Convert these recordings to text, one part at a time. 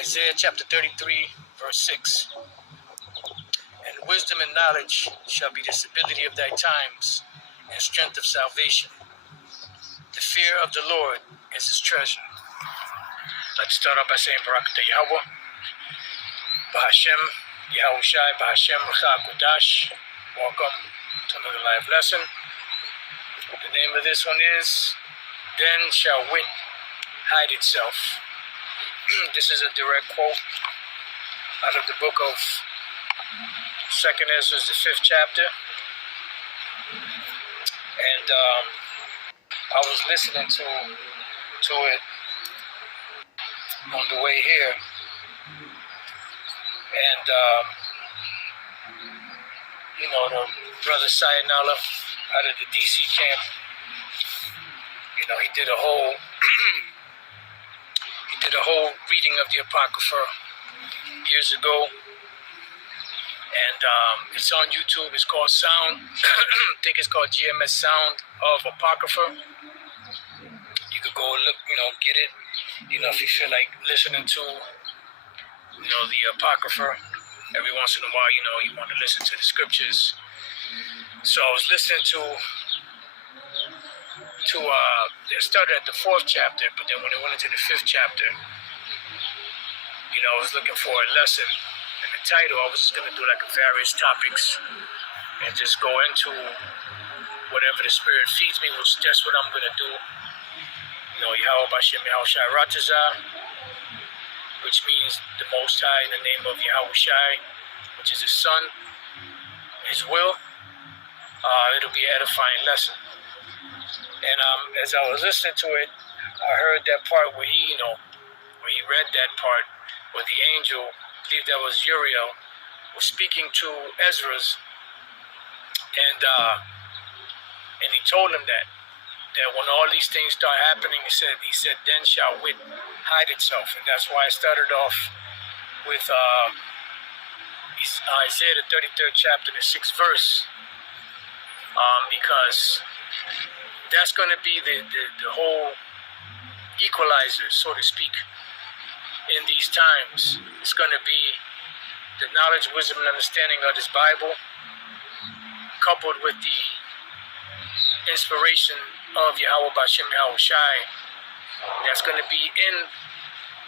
Isaiah chapter 33, verse 6. And wisdom and knowledge shall be the stability of thy times, and strength of salvation. The fear of the Lord is his treasure. Let's start off by saying Barakatah Yahweh, Bahashem, Yahushai, Bahashem, Racha Kodash. Welcome to another live lesson. The name of this one is, Then Shall Wit Hide Itself. This is a direct quote out of the book of 2nd Ezra, the 5th chapter. And I was listening to it on the way here. And, the brother Sayonara out of the DC camp, he did a whole reading of the Apocrypha years ago. And it's on YouTube. It's called Sound. I think it's called GMS Sound of Apocrypha. You could go look, get it. If you feel like listening to, the Apocrypha. Every once in a while, you want to listen to the scriptures. So I was listening to they started at the 4th chapter, but then when they went into the 5th chapter, I was looking for a lesson. And the title, I was just going to do like various topics and just go into whatever the Spirit feeds me, which that's what I'm going to do. Yahweh Bashem Yahushai Ratazah, which means the Most High in the name of Yahushai, which is his Son, his will. It'll be an edifying lesson. And as I was listening to it, I heard that part where he read that part where the angel, I believe that was Uriel, was speaking to Ezra's, and he told him that when all these things start happening, he said, then shall wit hide itself. And that's why I started off with Isaiah the 33rd chapter, the 6th verse, because that's going to be the whole equalizer, so to speak, in these times. It's going to be the knowledge, wisdom, and understanding of this Bible, coupled with the inspiration of Yahweh Bashem Yahushai, that's going to be in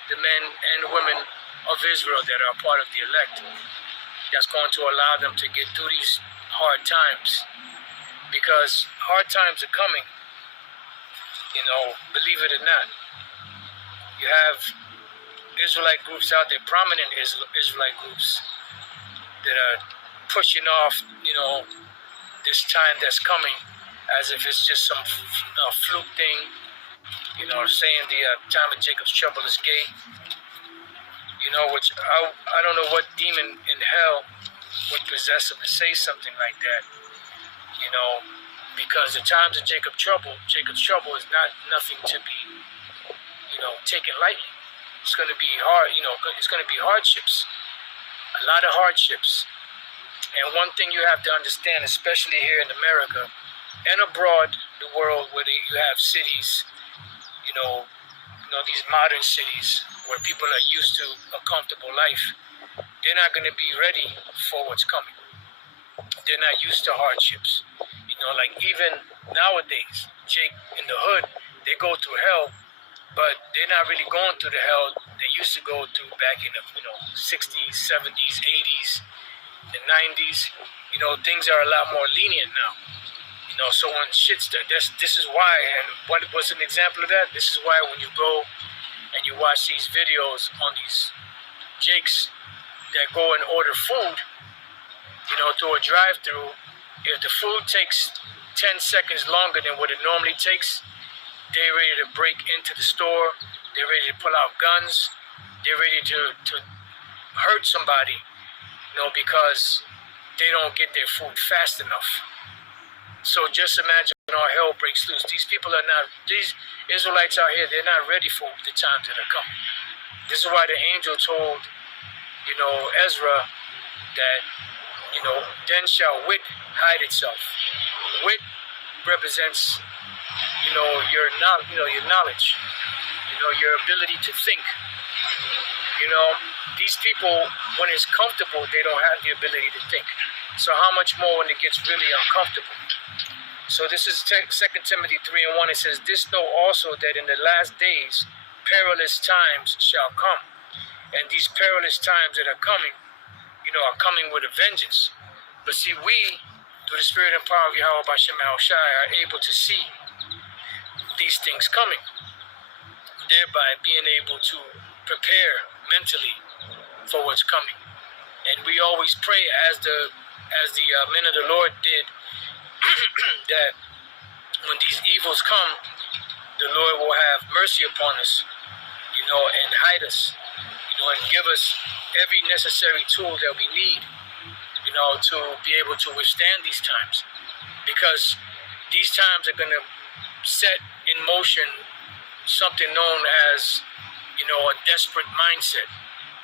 the men and women of Israel that are part of the elect. That's going to allow them to get through these hard times, because hard times are coming. Believe it or not, you have Israelite groups out there, prominent Israelite groups, that are pushing off, this time that's coming, as if it's just some fluke thing, saying the time of Jacob's trouble is gay, which I don't know what demon in hell would possess him to say something like that, because the times of Jacob's trouble is nothing to be, taken lightly. It's going to be hard, it's going to be hardships, a lot of hardships. And one thing you have to understand, especially here in America and abroad the world, where you have cities, these modern cities where people are used to a comfortable life, they're not going to be ready for what's coming. They're not used to hardships. Like even nowadays, Jake, in the hood, they go through hell, but they're not really going through the hell they used to go through back in the 60s, 70s, 80s, the 90s. Things are a lot more lenient now. So when shit starts, this is why, and what was an example of that? This is why when you go and you watch these videos on these Jakes that go and order food, through a drive-through, if the food takes 10 seconds longer than what it normally takes, they're ready to break into the store, they're ready to pull out guns, they're ready to hurt somebody, because they don't get their food fast enough. So just imagine when all hell breaks loose. These Israelites out here, they're not ready for the times that are coming. This is why the angel told, Ezra that, then shall wit hide itself. Wit represents, your knowledge. your ability to think. These people, when it's comfortable, they don't have the ability to think. So how much more when it gets really uncomfortable? So this is 2 Timothy 3:1. It says, "This know also that in the last days perilous times shall come." And these perilous times that are coming, are coming with a vengeance. But see, we, through the Spirit and power of Yahweh Bashem Shai, are able to see these things coming, thereby being able to prepare mentally for what's coming. And we always pray, as the men of the Lord did, that when these evils come, the Lord will have mercy upon us, and hide us, and give us every necessary tool that we need, to be able to withstand these times. Because these times are going to set in motion something known as, a desperate mindset.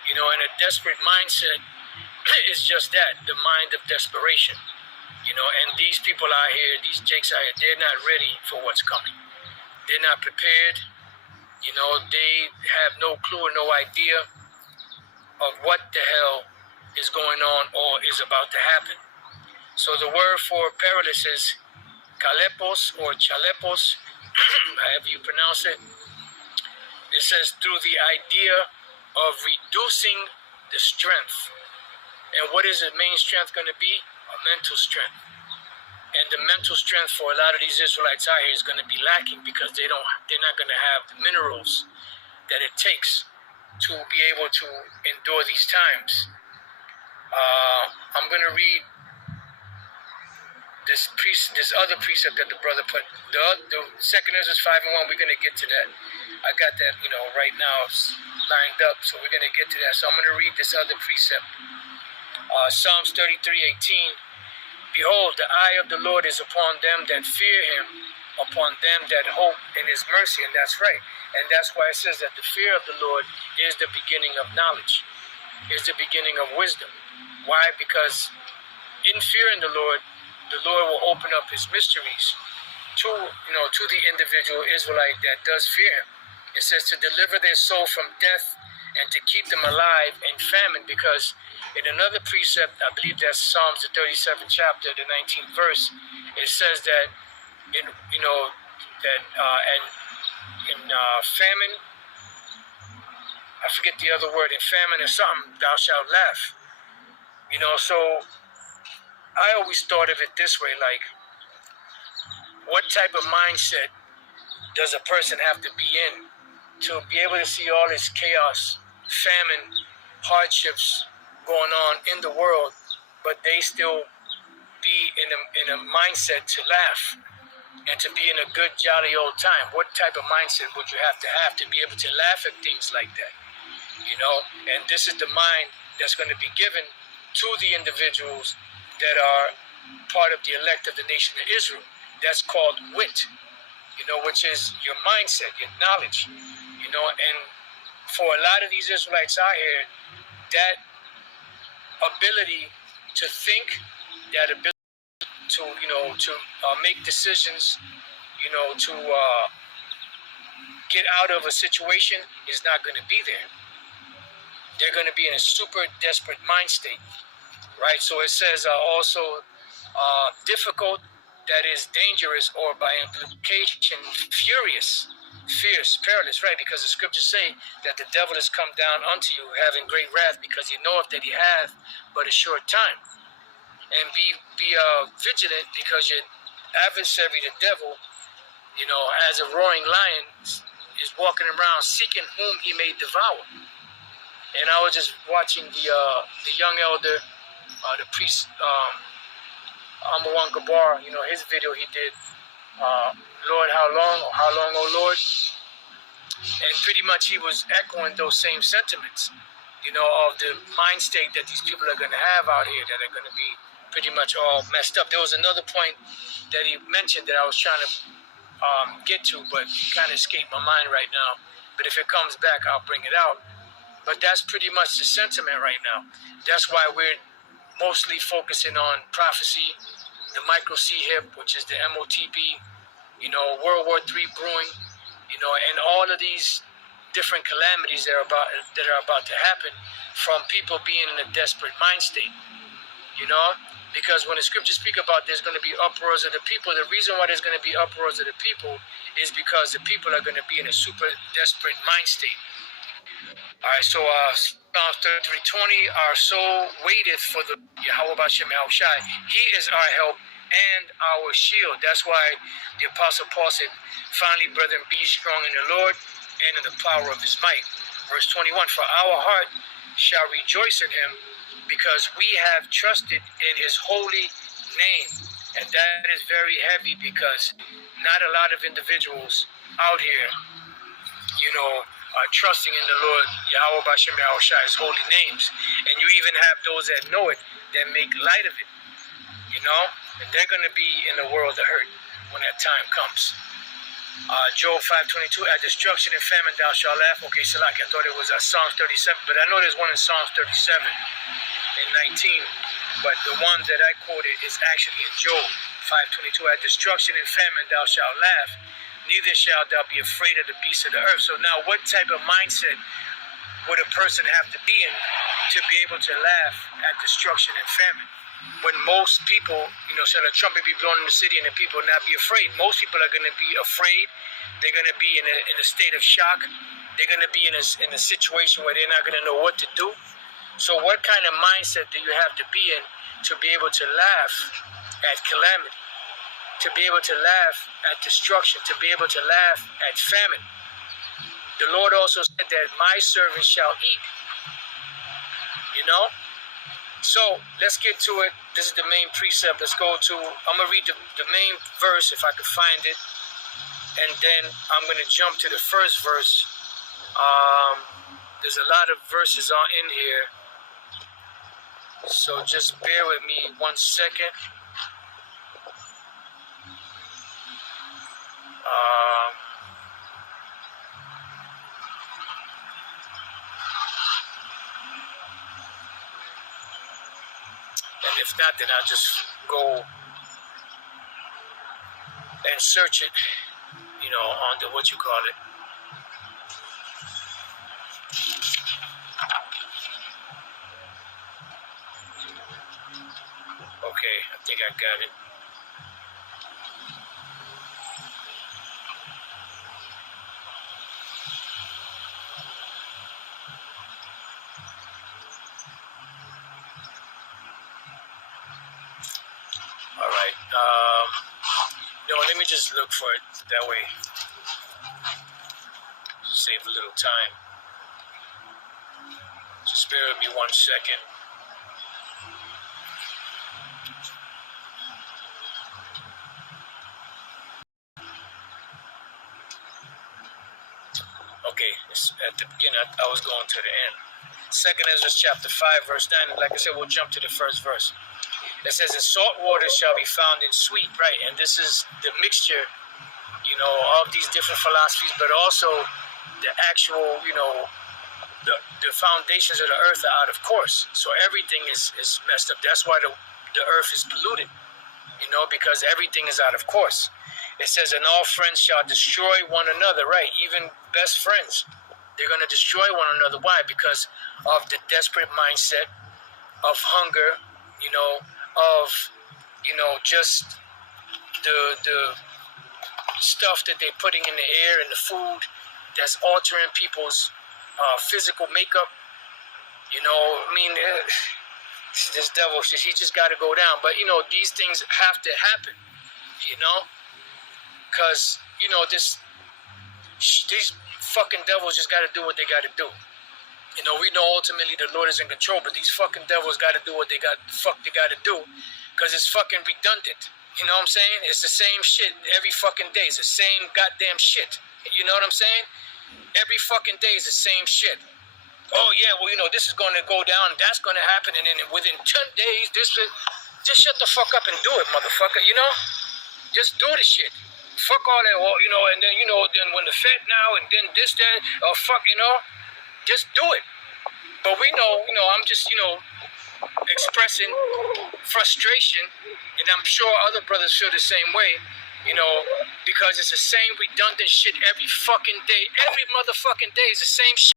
And a desperate mindset is just that, the mind of desperation. And these people out here, these jakes out here, they're not ready for what's coming. They're not prepared. They have no clue or no idea of what the hell is going on or is about to happen. So the word for perilous is kalepos or chalepos, however you pronounce it. It says, through the idea of reducing the strength. And what is the main strength going to be? A mental strength. And the mental strength for a lot of these Israelites out here is going to be lacking, because they're not going to have the minerals that it takes to be able to endure these times. I'm going to read this other precept that the brother put. The second Ezra 5:1. We're going to get to that. I got that, right now lined up, so we're going to get to that. So I'm going to read this other precept. Psalms 33:18. Behold, the eye of the Lord is upon them that fear him, upon them that hope in his mercy. And that's right. And that's why it says that the fear of the Lord is the beginning of knowledge, is the beginning of wisdom. Why? Because in fearing the Lord will open up his mysteries to the individual Israelite that does fear him. It says to deliver their soul from death and to keep them alive in famine. Because in another precept, I believe that's Psalms the 37th chapter, the 19th verse, it says that in famine, I forget the other word, in famine or something, thou shalt laugh. So I always thought of it this way, like, what type of mindset does a person have to be in to be able to see all this chaos, famine, hardships going on in the world, but they still be in a mindset to laugh and to be in a good, jolly old time? What type of mindset would you have to be able to laugh at things like that? And this is the mind that's going to be given to the individuals that are part of the elect of the nation of Israel. That's called wit, which is your mindset, your knowledge, and for a lot of these Israelites out here, that ability to think, that ability to make decisions, to get out of a situation is not going to be there. They're going to be in a super desperate mind state, right? So it says also difficult, that is dangerous, or by implication furious, fierce, perilous, right? Because the scriptures say that the devil has come down unto you having great wrath, because he knoweth that he hath but a short time. And be vigilant, because your adversary, the devil, as a roaring lion, is walking around seeking whom he may devour. And I was just watching the young elder, the priest, Amawan Gabar, his video he did, Lord, how long, oh Lord? And pretty much he was echoing those same sentiments, of the mind state that these people are going to have out here, that are going to be pretty much all messed up. There was another point that he mentioned that I was trying to get to, but it kind of escaped my mind right now. But if it comes back, I'll bring it out. But that's pretty much the sentiment right now. That's why we're mostly focusing on prophecy, the micro C-HIP, which is the MOTB, World War III brewing, and all of these different calamities that are about to happen from people being in a desperate mind state. You know, because when the scriptures speak about there's going to be uproars of the people, the reason why there's going to be uproars of the people is because the people are going to be in a super desperate mind state. All right, so Psalms 33:20, our soul waiteth for the Yahweh Bashem Yahushai. He is our help and our shield. That's why the Apostle Paul said, finally, brethren, be strong in the Lord and in the power of his might. Verse 21, for our heart shall rejoice in him, because we have trusted in his holy name. And that is very heavy, because not a lot of individuals out here, you know, are trusting in the Lord Yahweh Bashem Yahushai's holy names. And you even have those that know it, that make light of it, you know, and they're going to be in the world of hurt when that time comes. Job 5:22, at destruction and famine thou shalt laugh. Okay, Salaki, I thought it was Psalms 37, but I know there's one in Psalms 37 and 19, but the one that I quoted is actually in Job 5:22, at destruction and famine thou shalt laugh, neither shalt thou be afraid of the beasts of the earth. So now what type of mindset would a person have to be in to be able to laugh at destruction and famine? When most people, you know, shall a trumpet be blown in the city and the people not be afraid? Most people are going to be afraid. They're going to be in a state of shock. They're going to be in a situation where they're not going to know what to do. So what kind of mindset do you have to be in to be able to laugh at calamity, to be able to laugh at destruction, to be able to laugh at famine? The Lord also said that my servants shall eat, you know? So let's get to it. This is the main precept. Let's go to, I'm going to read the main verse if I can find it. And then I'm going to jump to the first verse. There's a lot of verses in here. So just bear with me 1 second. And if not, then I'll just go and search it, you know, on the, what you call it. Okay, I think I got it. All right. No, let me just look for it. That way, save a little time. Just bear with me 1 second. Okay, it's at the beginning. I was going to the end. 2nd Ezra chapter 5, verse 9. Like I said, we'll jump to the first verse. It says, and salt water shall be found in sweet, right? And this is the mixture, you know, of these different philosophies, but also the actual, you know, the foundations of the earth are out of course. So everything is messed up. That's why the earth is polluted, you know, because everything is out of course. It says, and all friends shall destroy one another, right? Even best friends, they're going to destroy one another. Why? Because of the desperate mindset of hunger, you know, of, you know, just the stuff that they're putting in the air and the food that's altering people's physical makeup. You know, I mean, this devil, he just got to go down. But, you know, these things have to happen, you know, because, you know, these fucking devils just got to do what they got to do. You know, we know ultimately the Lord is in control, but these fucking devils got to do what they got to do, because it's fucking redundant. You know what I'm saying? It's the same shit every fucking day. It's the same goddamn shit. You know what I'm saying? Every fucking day is the same shit. Oh yeah, well, you know, this is going to go down, that's going to happen, and then within 10 days, just shut the fuck up and do it, motherfucker. You know, just do the shit. Fuck all that, you know, and then, you know, then when the Fed now, and then this, that, fuck, you know. Just do it. But we know, you know, I'm just, you know, expressing frustration, and I'm sure other brothers feel the same way. You know, Because it's the same redundant shit every fucking day. Every motherfucking day is the same shit.